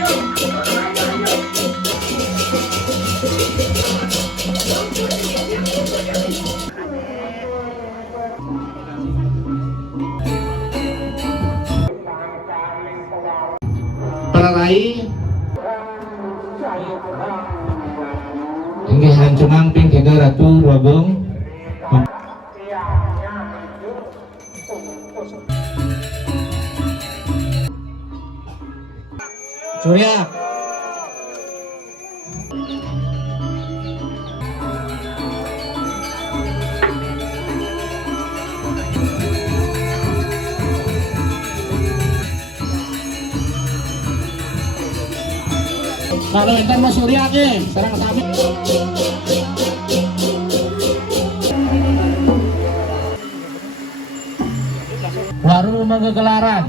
Para rai inggih hancunang ping 3 Ratu Rogung Surya kalau enten mau Surya ke serang sami baru menggegelaran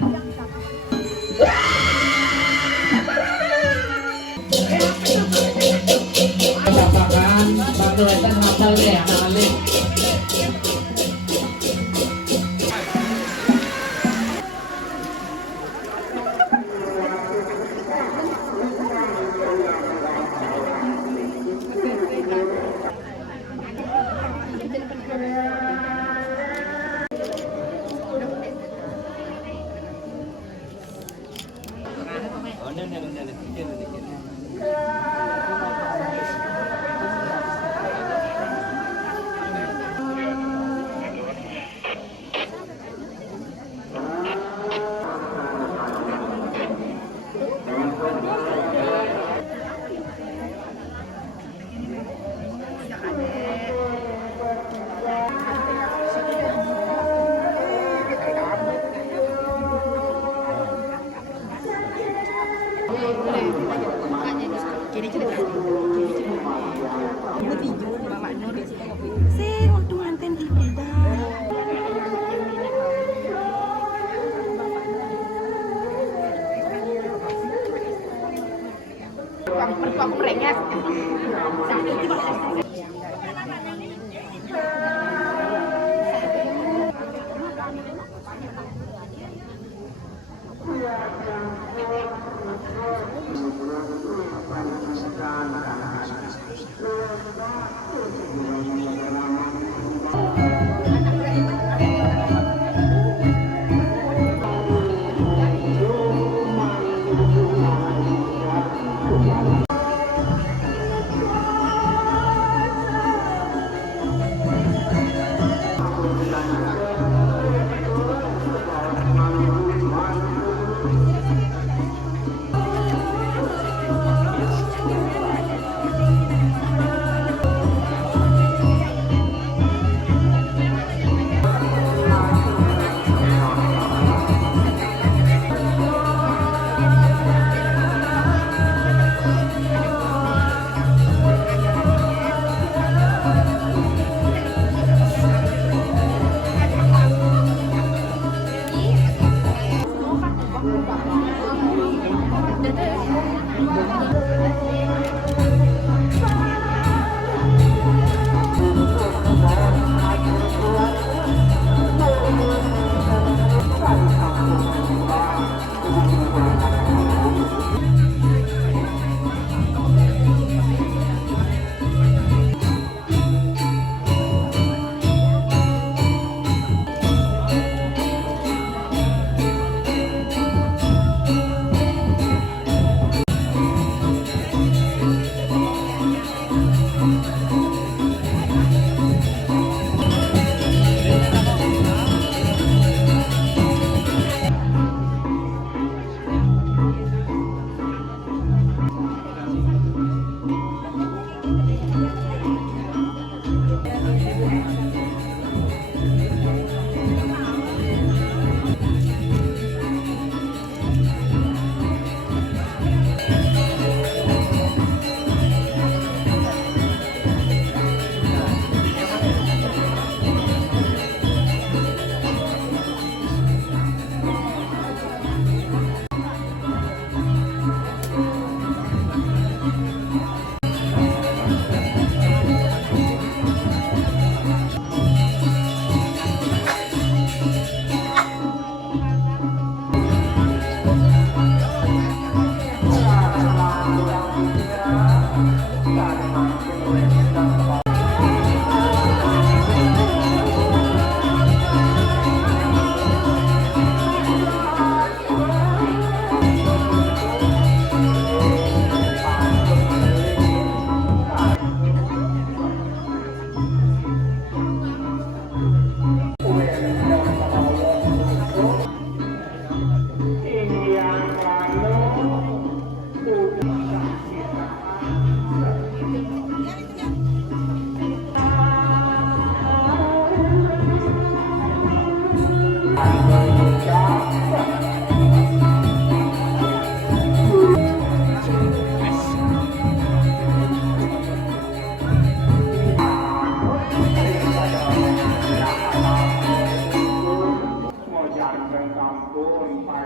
bapakan baru enten hafal deh anak-anak aku merengek.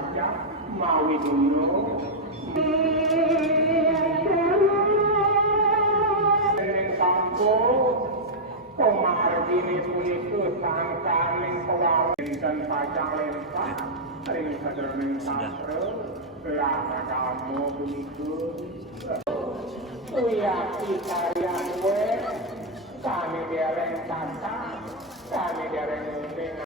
saja mawi dulu ning kampung omah regine punika sangkaning pewawen dan pajang lempah ring sadurunge sastra lah kamu punika uyati karyan we kami dereng tata kami dereng dengan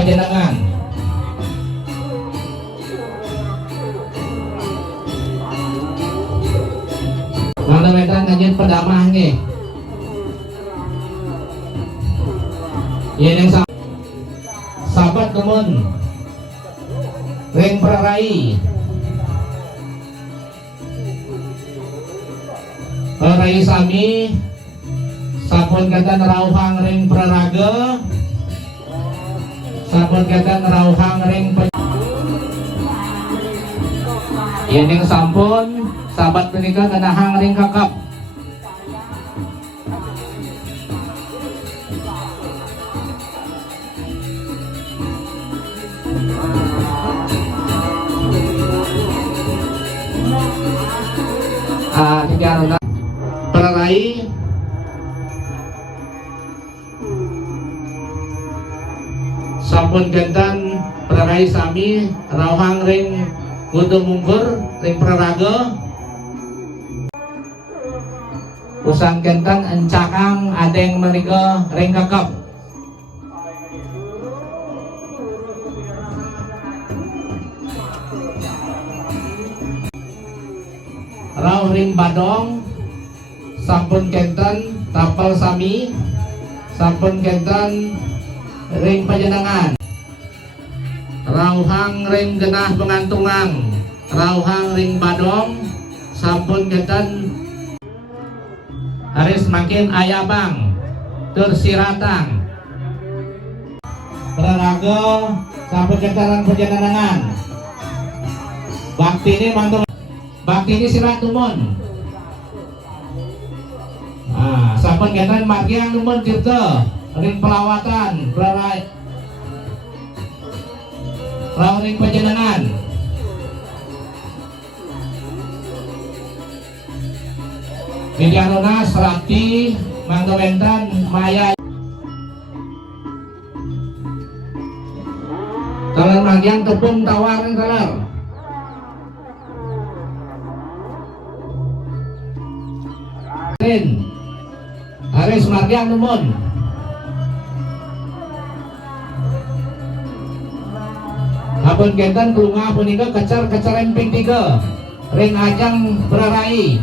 panjenengan. Mana wetan ngajen pedamah nih. Yen yang sahabat sabat numun ring prarai. Prarai sami sampun katan rauhang ring praraga, sampun katan rauhang ring yening sampun sabat menika kanahang ring kakap. Tiga prarai sampun gentan prarai sami rauhang ring kudu mungkur ring praraga usang gentan encakang adeng menika ring kakap. Rauh ring badong sampun kenten tapal sami sampun kenten ring pajenengan. Rauhang ring genah pengantungan rauhang ring badong sampun kenten haris makin ayabang tur siratang praraga sampun kenten pajenengan. Bakti ini mantung bakti ini sirat numun. Sampun kenten margiang numun tirta ring pelawatan prarai rauh ring pajenengan. Widyarona Serati mangga wenten maya talar margiang tepung tawar ring talar. Haris margiang numun. Apun kenten kelunga punika kecar emping 3 ring ajang prarai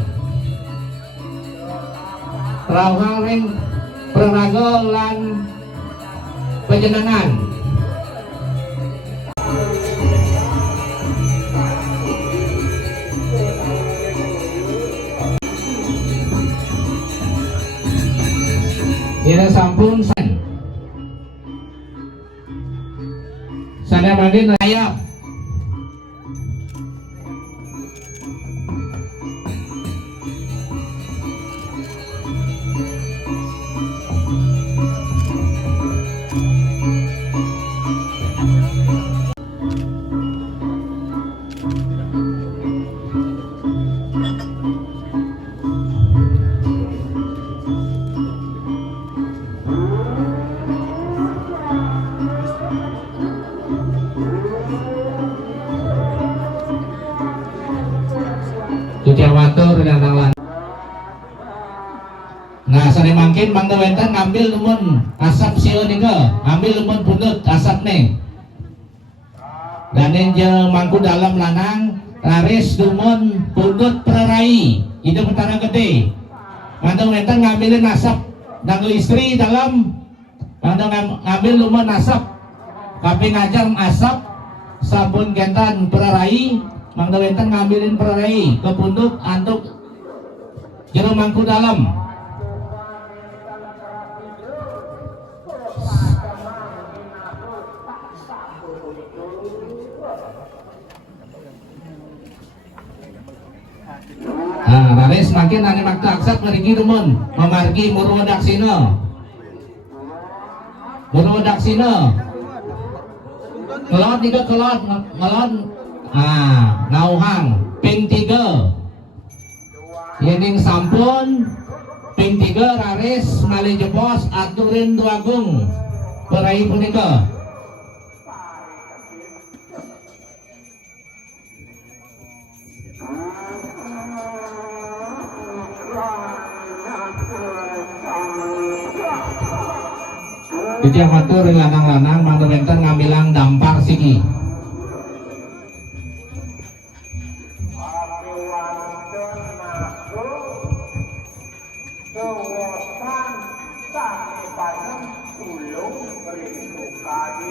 rauhang ring praraga lan pajenengan. Ini sampun sana mangkin ayap Watur dan lawan. Nah, sane mangkin mangga wenten ngambil numun asap sieun nika, ambil numun pundut asap nih. Dan yang mangku dalam lanang laris numun pundut prarai, itu petara gede. Mangga wenten ngambilin asap nanggo istri dalam, mangga ngambil numun asap, kaping ngajar asap sampun gentan prarai. Mangga wenten ngambilin prarai ke pundut antuk jero mangku dalam. Raris makin ane makta aksat ngerigi rumun memargi Murwadaksina. Kelot 3 kelot ngelot nauhang ping 3 yening sampun ping 3 raris mali jepos aturin duagung perai punika. Jadi matur lanang-lanang mangga wenten ngamilang dampar sigi. Ulung beri suka di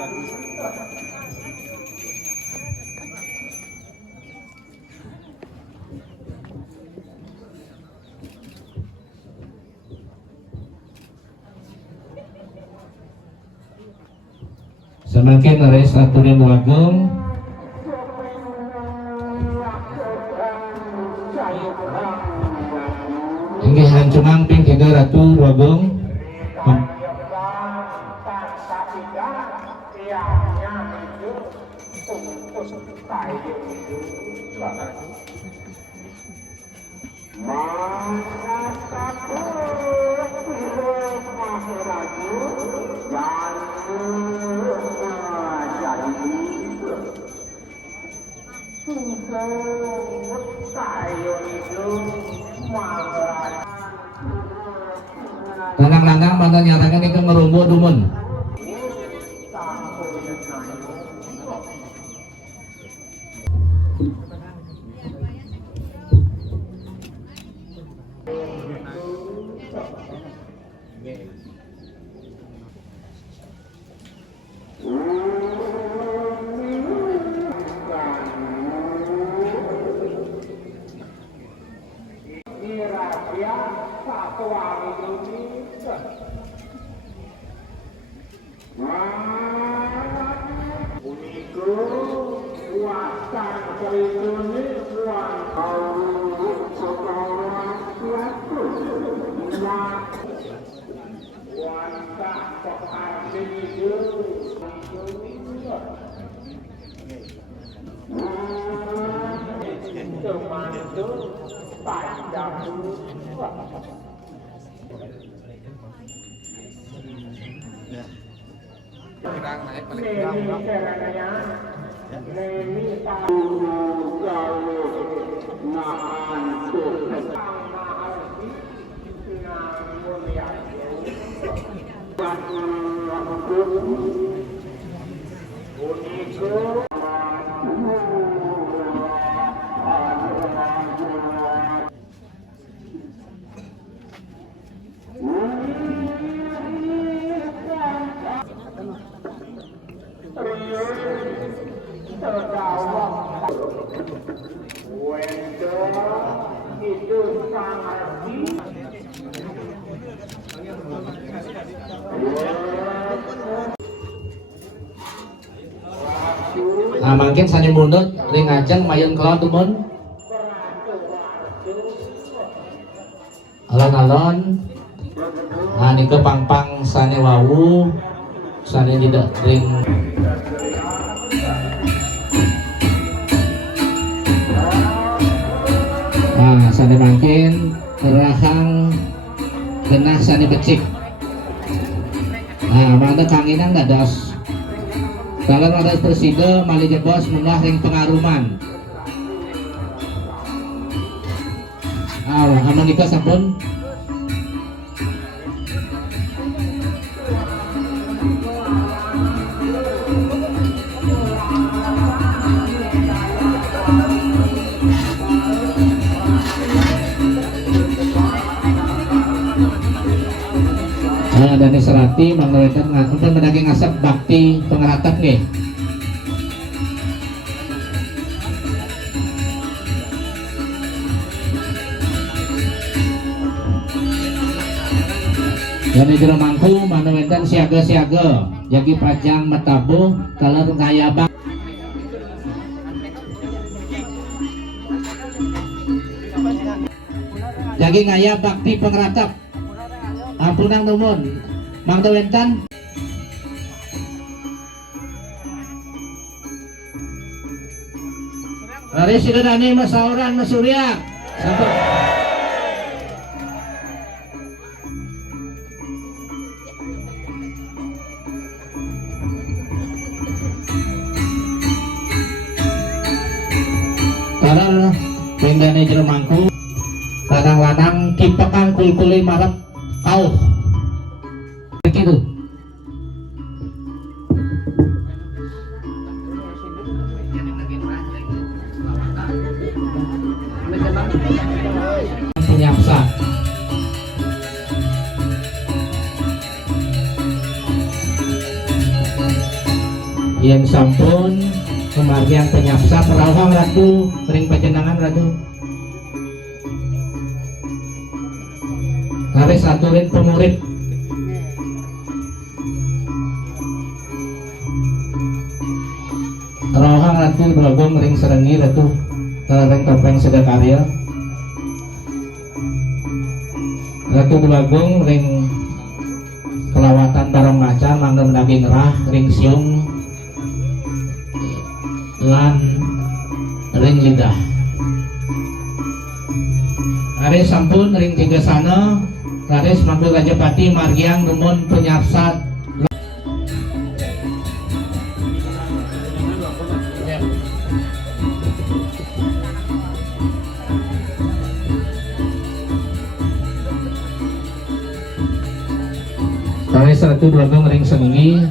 Semakin res aturin wageng inggih hancungang ping 300 wageng. Lanang-lanang pada nyatakan ini ngerumbu dumun. Nah, mungkin sani mundut ring ajeng mayun kelon tumun. Alon-alon. Nah, nike pang-pang sani wawu, sani tidak ring. Nah, sani mungkin rahang genah sani becik. Nah, mana kanginan dados. Kalau ada presiden mali jebos munggah ring pengaruman. Aman nikah sampun. Dani Serati mengawetkan untuk mendaging asap bakti pengeratap nih. Dani jero mangku manawetan siaga-siaga jagi prajang metabu kaler ngayabak. Jagi ngaya bakti pengeratap. Ampunang numun Mang Dawentan. Hari sidadani masauran masurya sampai taral pindane jero mangku lanang-lanang kipekan kul-kuli marep kau begitu. Penyapsa yang sampun kemargian penyapsa perawang ratu ring pajenangan ratu harus aturin pemurip Ratu Bagong ring Serenggi Ratu ring Topeng Sedakarya. Ratu Bagong ring Kelawatan Tarong Ngaca mangga menagi ngerah ring siung lan ring lidah. Aris sampun ring tiga sana Raris mangga Rajapati Margiang numun penyarsat. Raris Ratu Bagong ring Serenggi.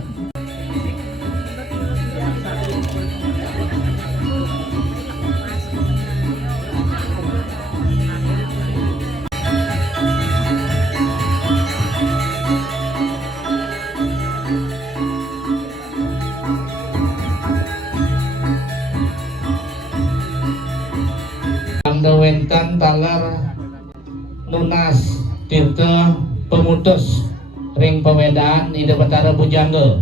Wentan talar Nunas Tirta Pemutus ring Pemedaan Ida Betara Bujangga.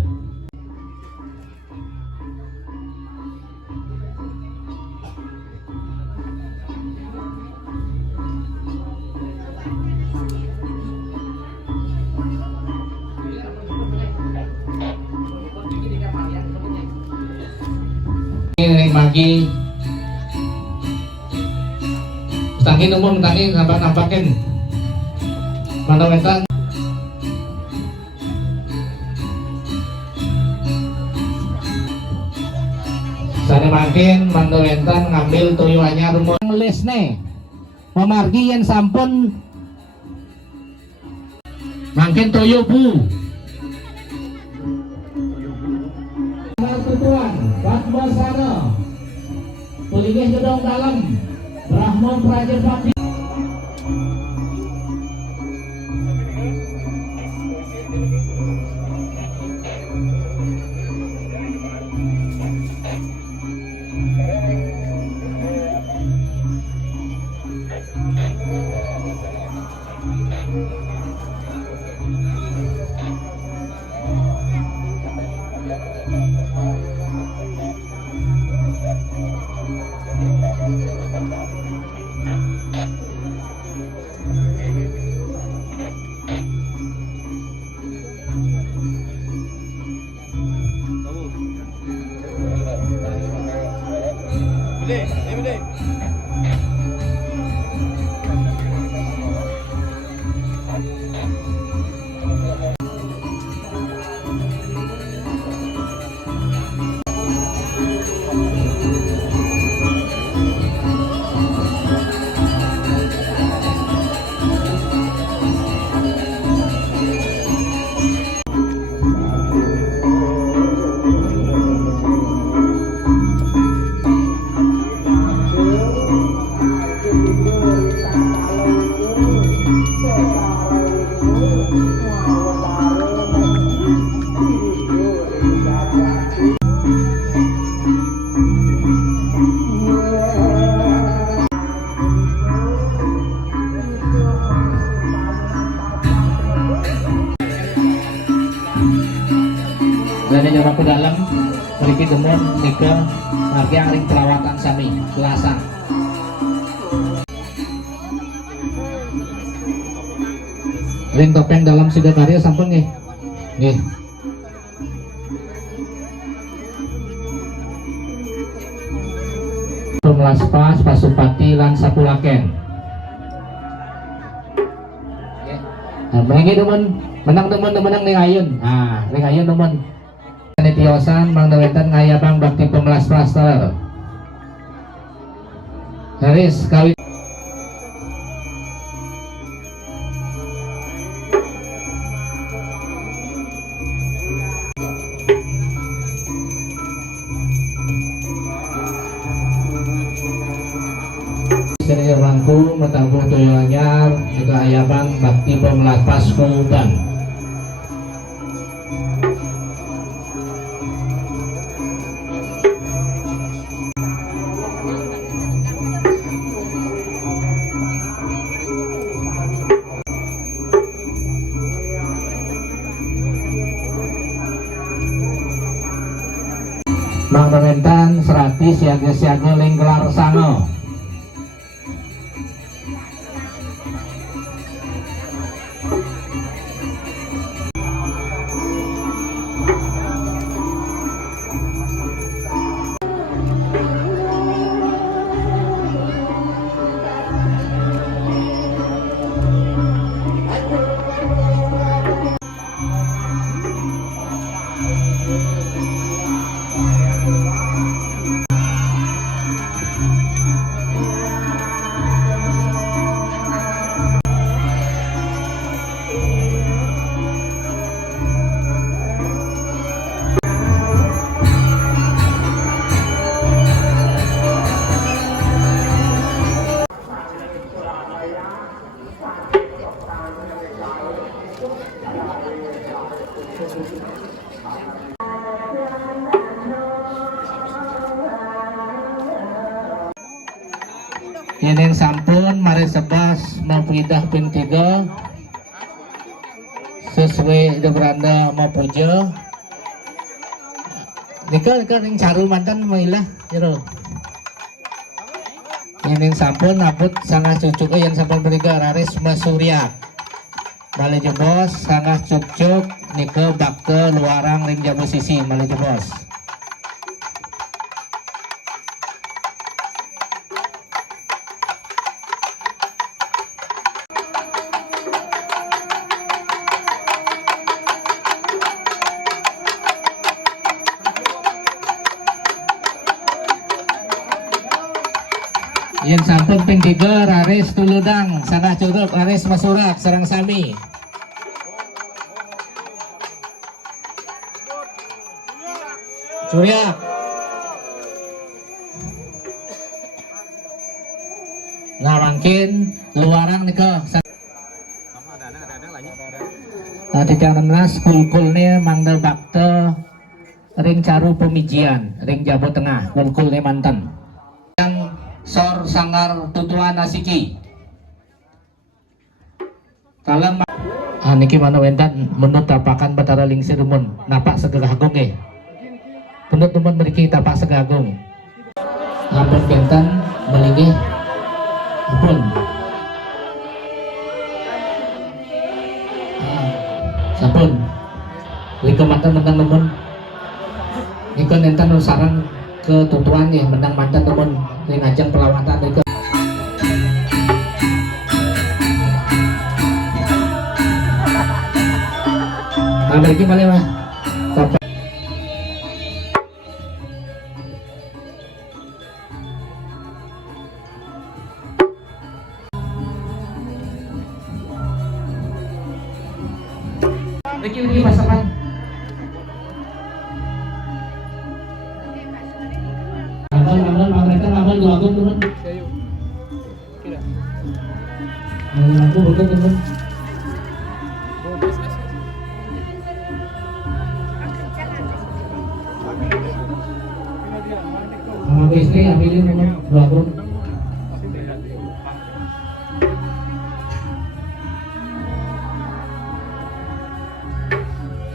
Ring Magi Tangin umum tangin nampakin Mandawentan sana makin Mandawentan ngambil toyo anyar rumah ngelis nih memargi yang sampun makin toyo bu tuan Batma sana Pulingih gedong dalam Brahmon Prajapati. Dan nyorok ke dalam beriki demon nika margi yang ring pelawatan sami Selasa. Ring Topeng dalam Sidakarya sampun nggih. Nggih. Pemelaspas Pasupati lan Sakulaken. Nah, mengi demen menang ning ayun. Ah, ring ayun demen. Tiosan Mandawentan ngayabang bakti pemelas plaster Haris kawin seni rangku metanggung toyo anyar juga ayabang bakti pemelas paskuban. Mangda Wentan serati siaga-siaga ling kelar sango. Yang sampun mari sebas mafidah pin 3 sesuai beranda mau puja nika ning caru mantan mailah jero yang sampun abut sangat cucuk yang sampun beriga raris masurya malih jebos sangat cucuk nika bakte luarang ring jabu sisi malih jebos. Yang sampun ping 3 raris tuludang sangat curug raris masurak sarang sami. Surya. Nah mungkin luaran nika. Nah di 16 kulkulnya mangda bakte ring caru pemijian ring jabu tengah kulkulnya mantan. Sor sangar tutuan asiki kalam niki mana wentan menut tapakan batara lingsir mun napak segagagung menut teman meriki tapak segagung ampun bentan melingih ampun sampun liko mantan menang temen liko nentan sarang ke tutuan ya menang mantan temen ring ajang perlawatan itu. Amerika malah mah. Lagi pasangan. Amal dua akun teman. Aku betul teman. Sama istri ambilin teman dua akun.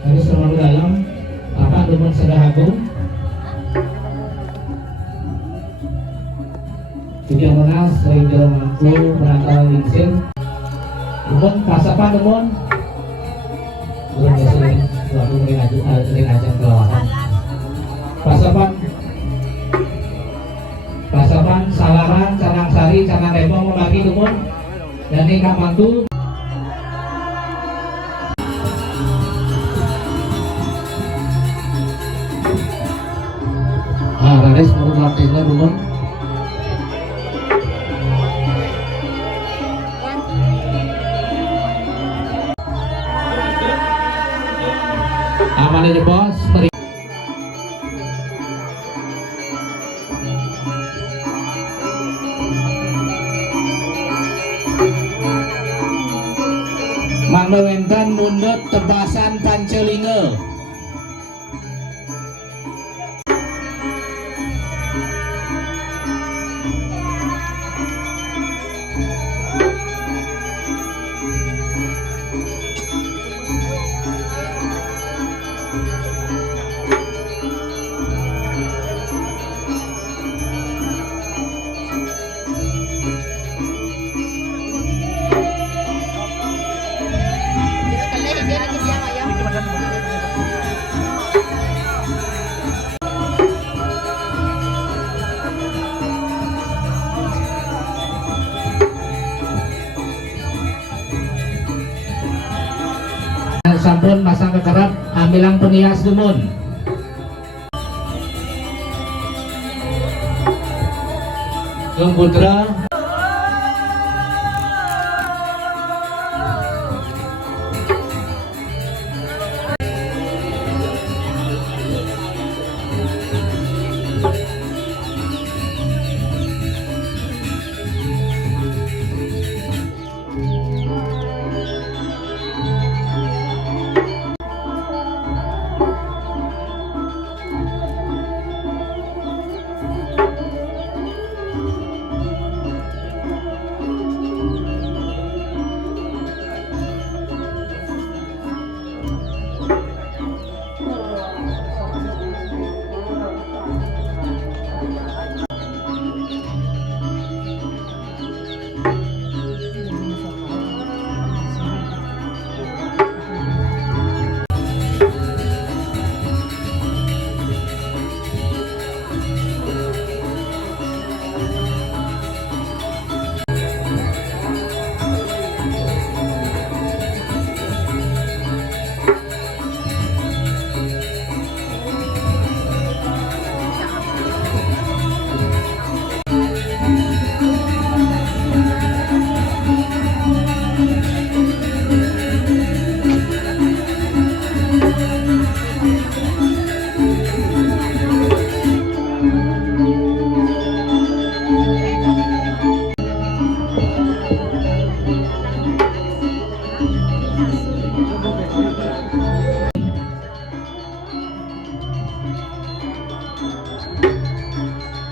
Harus terlalu dalam. Apa teman sudah agung. Tidak menas, sering jalan mampu menantang lingsir. Teman pasapan teman. Belum sering, waktu sering ajang kelawakan. Pasapan, Salaran, Canang Sari, Canang Rembong membagi teman. Dan ini Kak Mantu. Raris menurut latihnya teman. Amannya bos, beri. Mangda Wentan mundut tebasan Pancelinga. sampun masang kekerap ambilang penias dumun. Gung Putra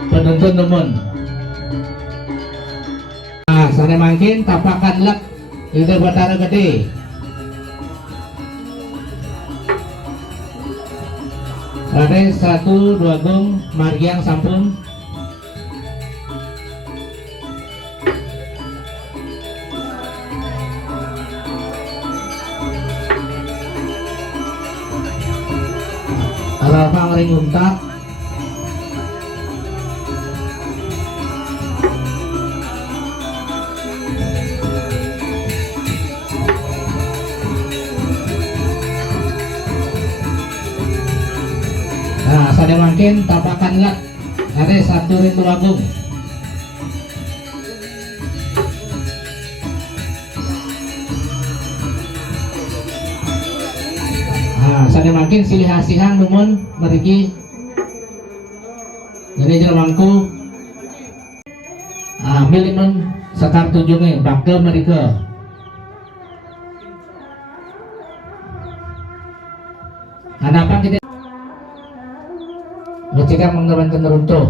penuntun dumun. Nah, sana makin tapakan lek itu Batara Gede. Ada 1-2 gung margiang sampun. Arafang ring untak. Nah, sada makin tapakan lak. Ada 1 agung. Nah, sada makin silih hasihan dumun meriki. Jadi jelmangku ambil imun sekar tunjungnya bakal mereka. Kenapa kita jika mengebankan runtuh?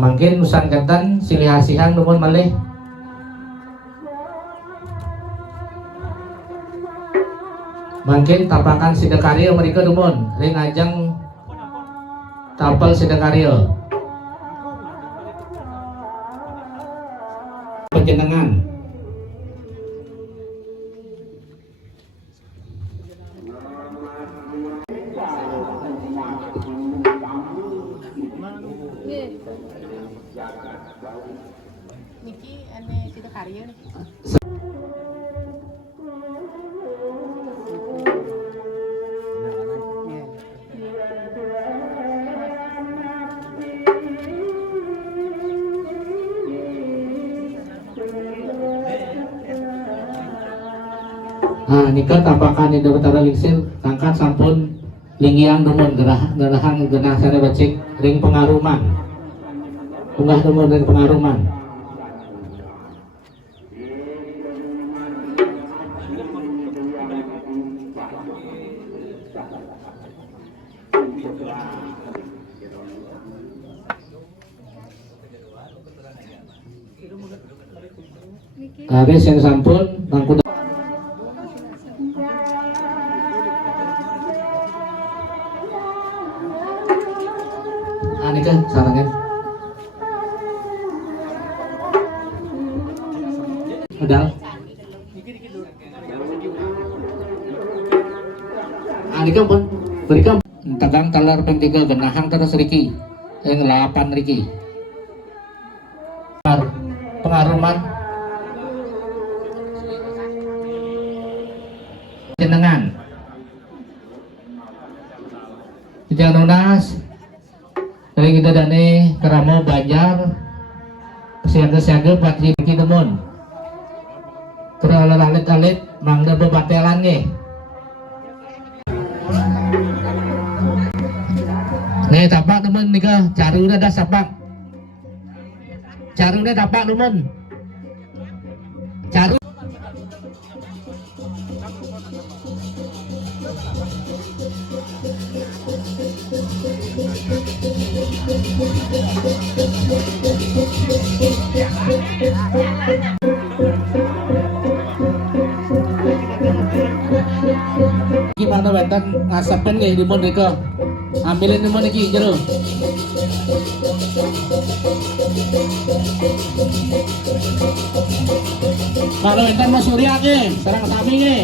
Mungkin usan ketan silih hasihan dumun malih. Mungkin tapakan sidakarya mereka dumun ring ajang tapel sidakarya penjenengan. Niki ane sidakarya nih. Nikah tapakan di Batara Lingsir kangkat sampun lingiang dumun gerahan genah sana bacik ring pengaruman unggah dumun ring pengaruman. Habis yang sampun bangku nikah sarangan modal nikah pun berikan tegang talar pentiga genahang terus riki yang 8 riki pengaruman Titiang Nunas dari kita dane Keramo Banjar siaga-siaga patri kinemun terlalu alit-alit mangga bebatelan nge nih tapak temen nih ke carunya dah sapak carunya tapak temen caru gimana benten ngasapen nih di mon ke ambilin di mon iki jero kalau benten mau surya ke serang sami ke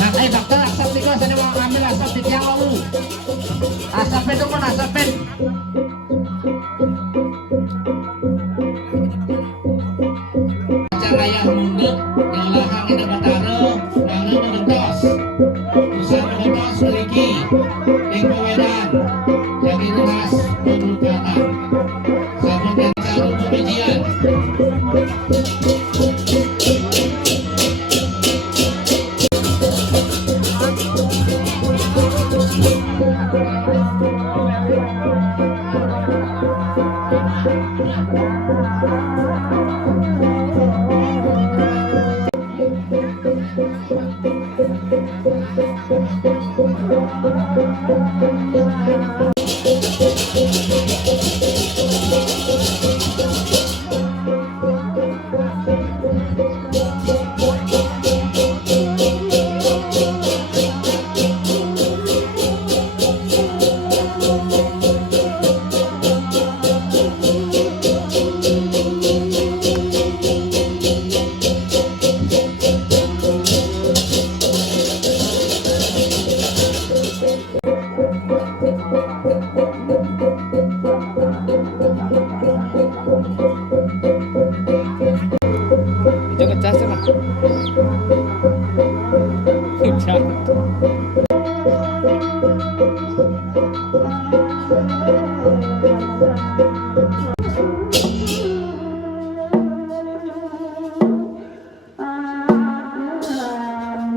nah dokter asap nih kok saya mau ambil asap di tiang lalu asapin itu mon asapin ayah munduk nyolahang ina bataro nangna mengentos usaha mengentos memiliki lingkungan jadi luas pembukaan sabun dan sarung pemijian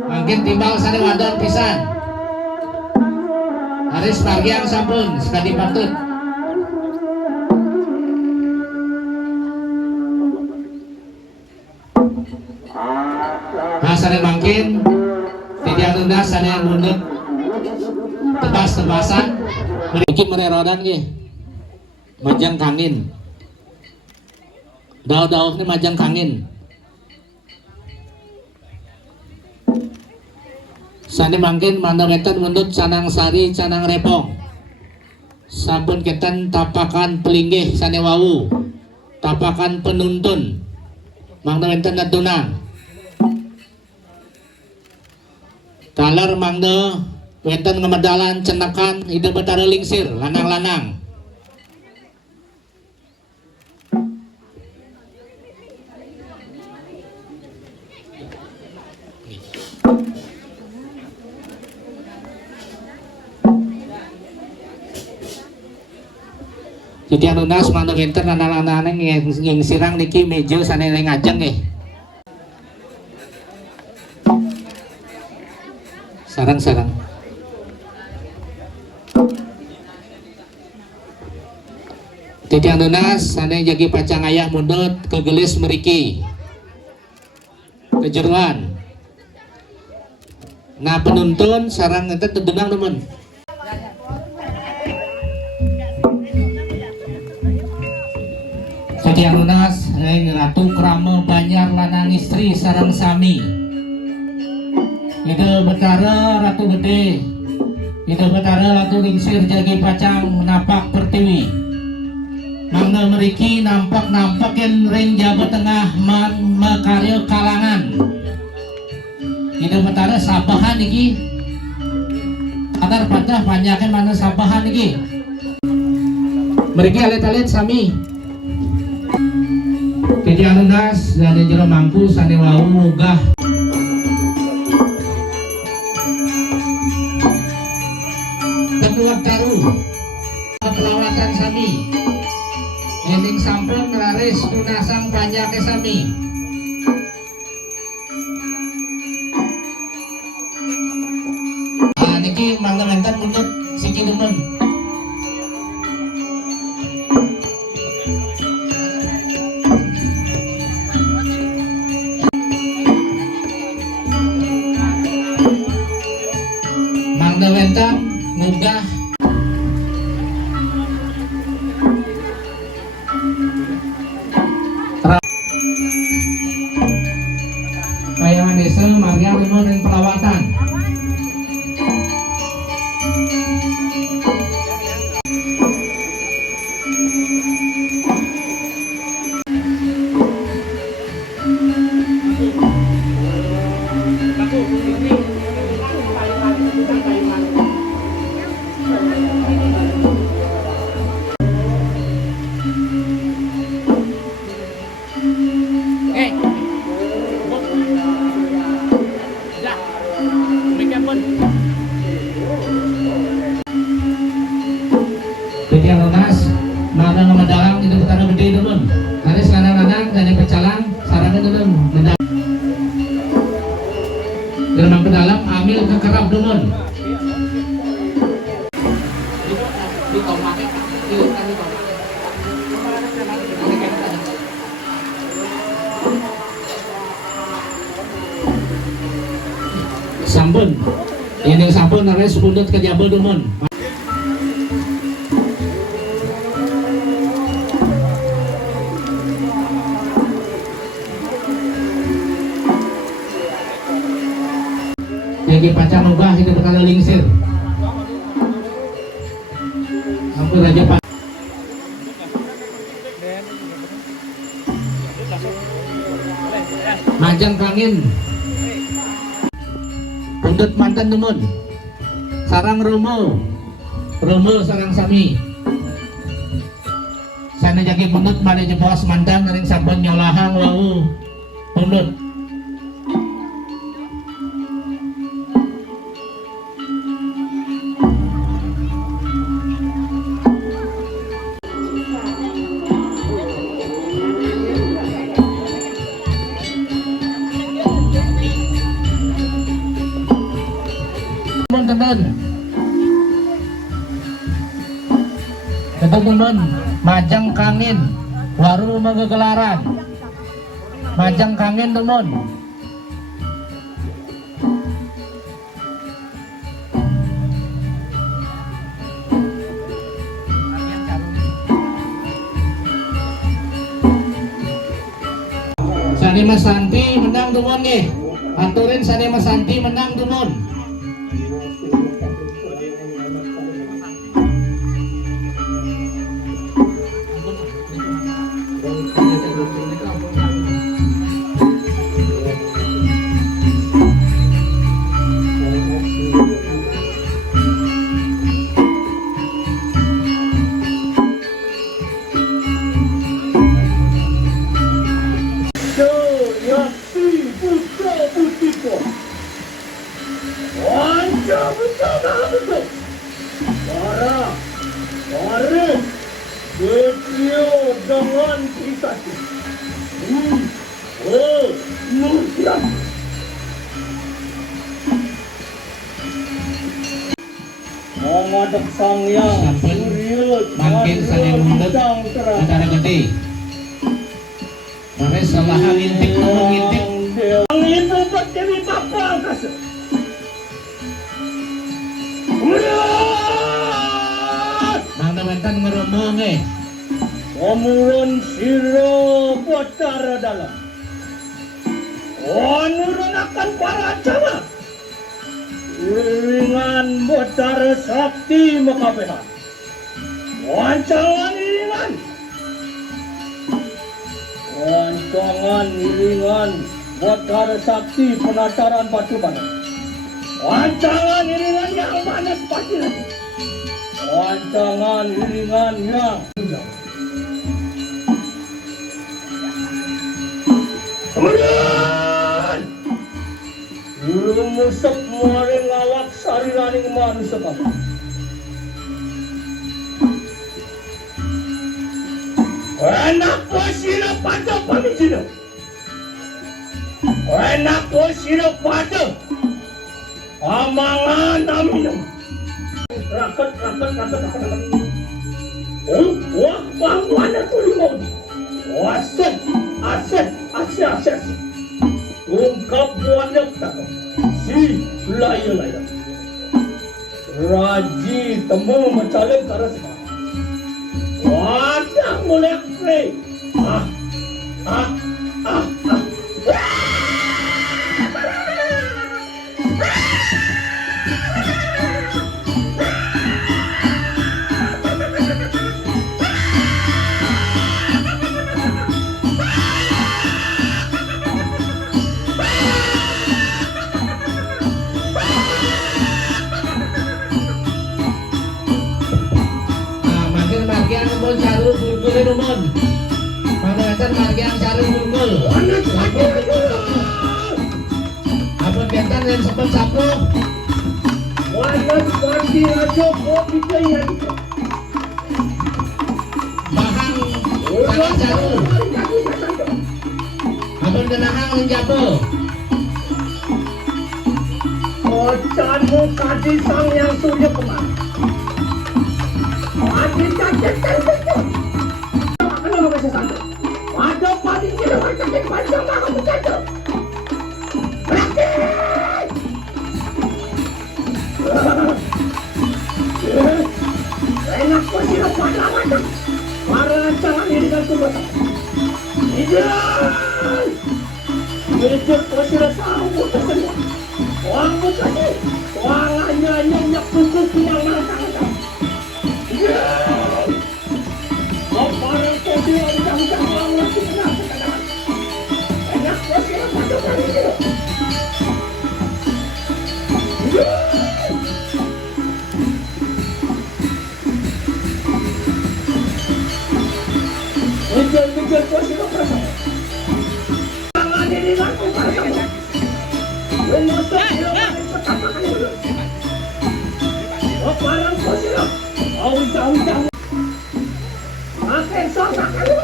Mungkin timbal sane wadon pisan Haris Margiang sampun sekali patut sane mangkin tidak tunda sane mundut tebas-tebasan bikin mererodan ge majang kangin daun-daun ini majang kangin sane mangkin mana wetan mundut canang sari canang repong sampun keten tapakan pelinggih sane wau tapakan penuntun mangna wenten nadunang kaler mangna wenten ngemedalan cenakan ide betara lingsir lanang-lanang jadi anu nas mangna wenten lanang-lanang yang sirang niki meja sane ngajeng nggih sarang-sarang titiang nunas sane jagi pacang ayah mundut kegelis meriki kejeruan nah penuntun sarang ente tedenang teman titiang nunas Ratu Krama Banjar lanang istri sarang sami itu betara Ratu Gede itu betara Ratu Lingsir jagi pacang napak pertiwi mangna meriki nampak-nampakin ring Jawa Tengah makarya kalangan itu betara sabahan iki antar patah panjakan mana sabahan iki meriki alit-alit sami jadi anunas dan jero mangku sane wau munggah sami. Ening sampun raris tunasang panyake sami. Niki mangga menten munut siki demen. Mangga menten munggah kayangan desa marga demen ing pelawatan. Jadi lunas, mana nama dalang itu petara gede teman. Ada selanang-lanang dan yang pecalang, sarangnya teman. Gerbang ke dalam, ambil ke kerap teman. Sampun, ini sampun harus sepundut ke jabal teman. Jadi pacar ubah itu perkara lingsir. Ampun Raja Pak. Majang kangin. Pundut mantan temun. Sarang romo. Romo sarang sami. Sana jagi pundut mana jebos mantan ring sampun nyolahang wau. Pundut. Teman-teman, teman-teman, majang kangin, waru megegelaran, majang kangin teman. Sani Mas Santi menang teman nih, aturin Sani Mas Santi menang teman. Dengan kita murtian menghadap sang yang surya makin saya mundur acara gede. Mari salah ngintip ngintip. Angin obat dewi bapa kas. Nang teman ngeromong Omurun siro potara dalam. Onurun akan para Jawa. Iringan potara sakti makabehan. Wancangan iringan. Wancangan iringan potara sakti penataran batu bana. Wancangan iringan yang manas pasti. Wancangan iringan yang kemudian rumusap maring awak sariraning manusia kamu Enak po sila pada pamijino. Enak po sila pada amangan namin. Rakat. Oh, wah, mana tu limau? Aset. Ungkap buahnya tak. Si laya. Raji temu mencalon karas. Wadah mulai play. Ah. Margian numun sarung bulgul numun. Pamangatan margian sarung bulgul. Ampun benten yang sepet sapluk. Wanas pasti aja kopi kaya. Bahang tangan sarung. Ampun kenahang lenjapo. Kocanmu kasih sang yang sudah kemarin. Ada cacat. Kenapa masih santai? Ada paling kira macam panjang banget bercacat. Rakit! Enak kau sila pada macam. Para rancangan ini dengan kubah. Hijau! Hijau kau sila sambut semua. Wang buka sih. Wang hanya pukul yang matang. Kau parang kau dia ujang-ujang banget kenapa? Enak kau sila pada kali ini. Mikir kau sila perasaan. Jangan ini aku perasaan. Menutup ilmu pertama kali dulu. Kau parang kau sila. Ujang-ujang. Makin sosak kali.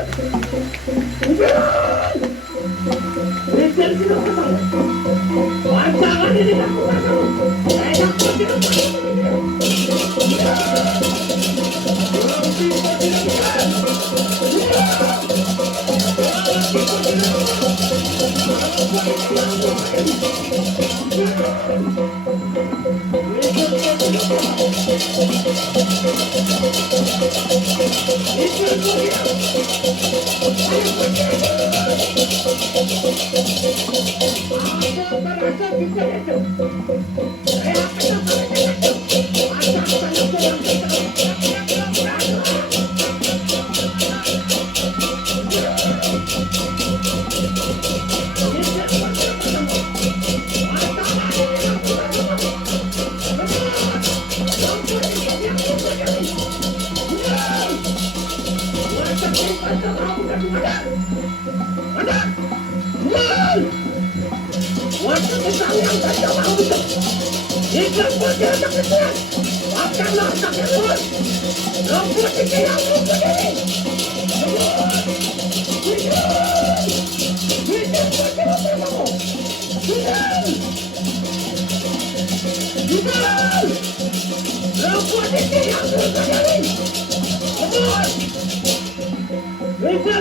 Mikir sila perasaan. Jangan ini aku perasaan. Enak kau sila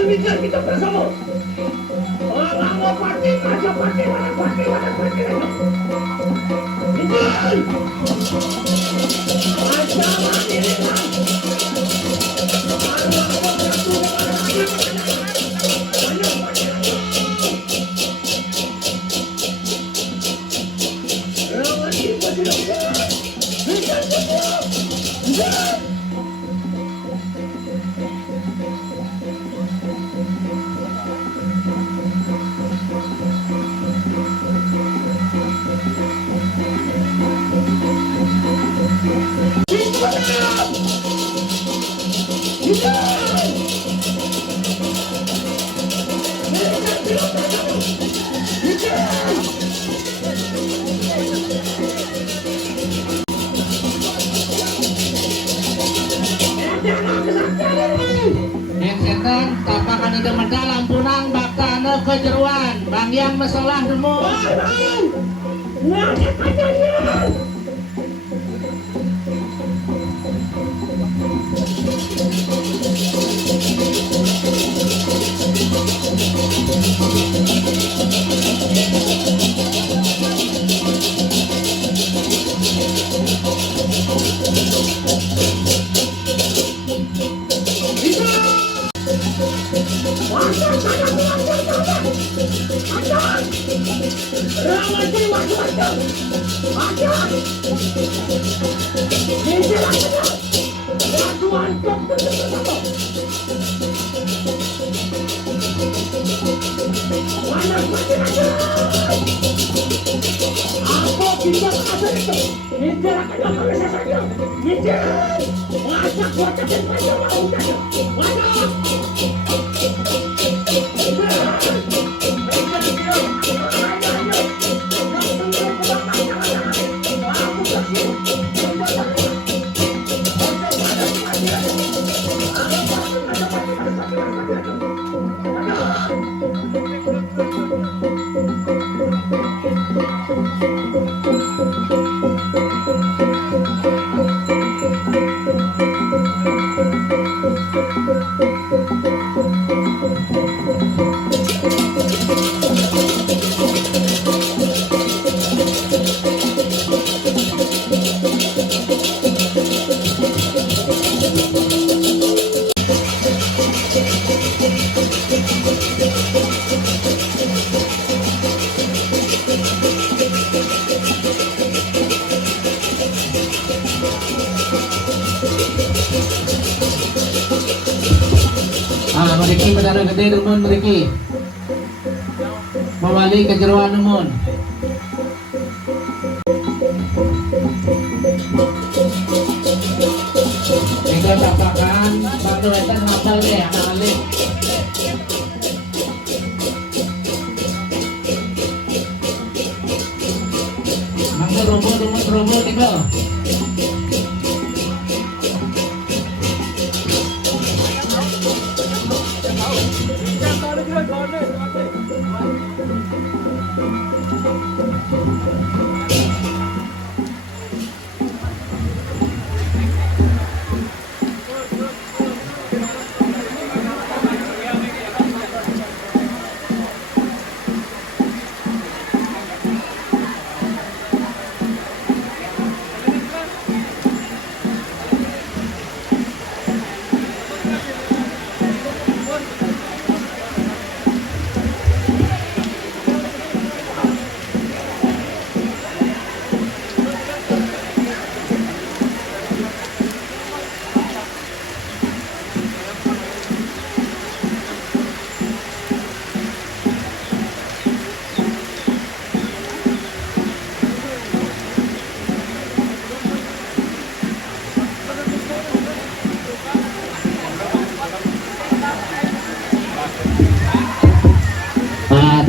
Mikir kita bersama. Orang mau parti, aja parti. Mikir. Macam ini lah. Yang Benten tapakan ide medal lampunang bakta ane kejeruan banggian masalah nemu Nggak ada kejadian. Meriki bedara gede numun meriki mawali kejeruan numun tinggal tapakan bantu eten ngapal deh anak alih mangga rumput tinggal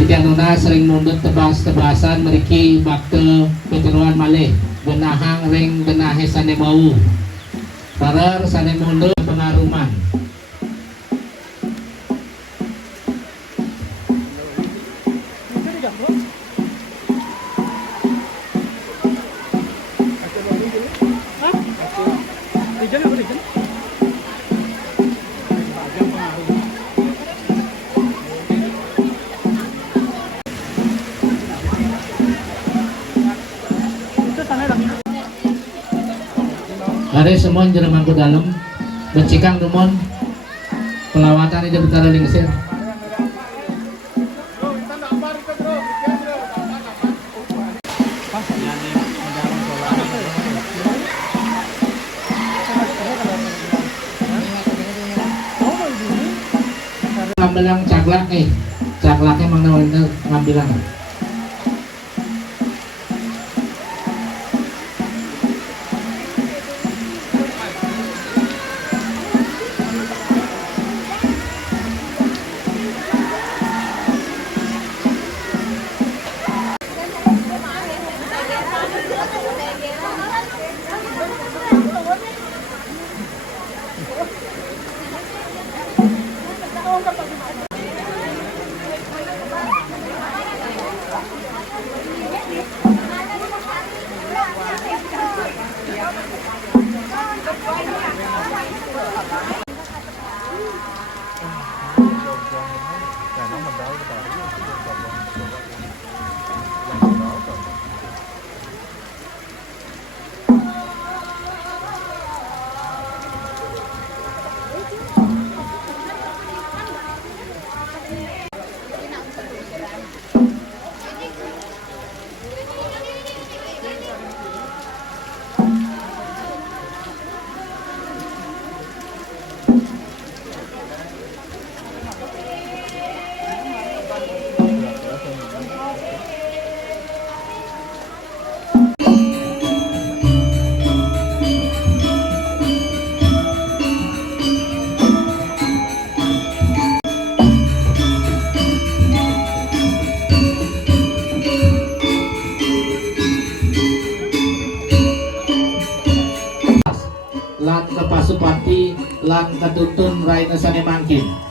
Titian Nuna sering mundut tebas-tebasan meriki bakte kejeruan malih benahang ring benahe sane mau parer sane mundut pengaruman Hari semon jero mangku dalam becikang numon pelawatan itu betara lingsir ngambilang caklaknya mang nawalina ngambilang lan kepasupati lan ketuntun raina sane mangkin